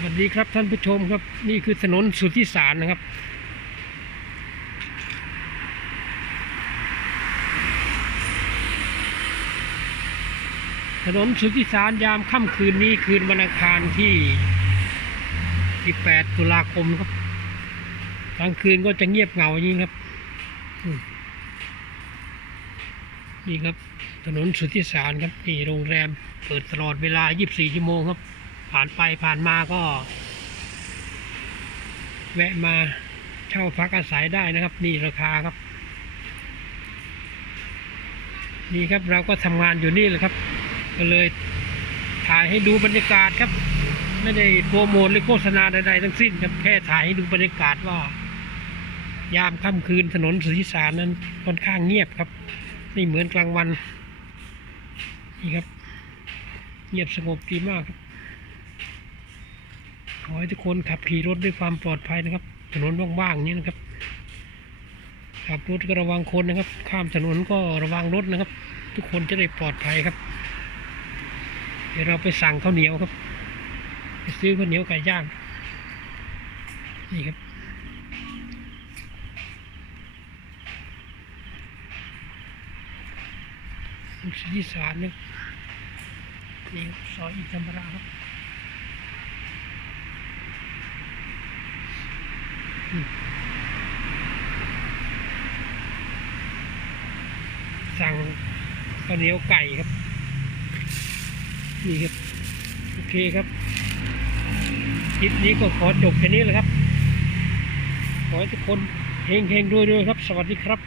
สวัสดีครับท่านผู้ชมครับ นี่คือถนนสุทธิสารนะครับ ถนนสุทธิสารยามค่ำคืนนี้คืนวันอังคารที่ 18 ตุลาคมครับกลางคืนก็จะเงียบเหงาอย่างนี้ครับ นี่ครับ ถนนสุทธิสารครับนี่โรงแรมเปิดตลอดเวลา 24 ชั่วโมงครับ ผ่านไปผ่านมาก็ แวะมาเช่าพักอาศัยได้นะครับ นี่ราคาครับ นี่ครับเราก็ทำงานอยู่นี่แหละครับ ก็เลยถ่ายให้ดูบรรยากาศครับ ไม่ได้โปรโมทหรือโฆษณาใดๆทั้งสิ้นครับแค่ถ่ายให้ดูบรรยากาศว่า ยามค่ำคืนถนนสุธิสารนั้นค่อนข้างเงียบครับไม่เหมือนกลางวันนี่ครับ เงียบสงบดีมากครับ ขอให้ทุกคนขับขี่รถด้วยความปลอดภัยนะครับ ถนนว่างๆนี้นะครับ ขับรถก็ระวังคนนะครับ ข้ามถนนก็ระวังรถนะครับ ทุกคนจะได้ปลอดภัยครับ เดี๋ยวเราไปสั่งข้าวเหนียวครับไปซื้อข้าวเหนียวไก่ย่างนี่ครับลูกศิษย์ที่สารนี่นี่ซอยอินธรรมราครับอืม สั่งข้าวเหนียวไก่ครับ นี่ครับ โอเคครับ คลิปนี้ก็ขอจบแค่นี้แหละครับ ขอให้ทุกคนเฮงๆรวยๆครับ สวัสดีครับ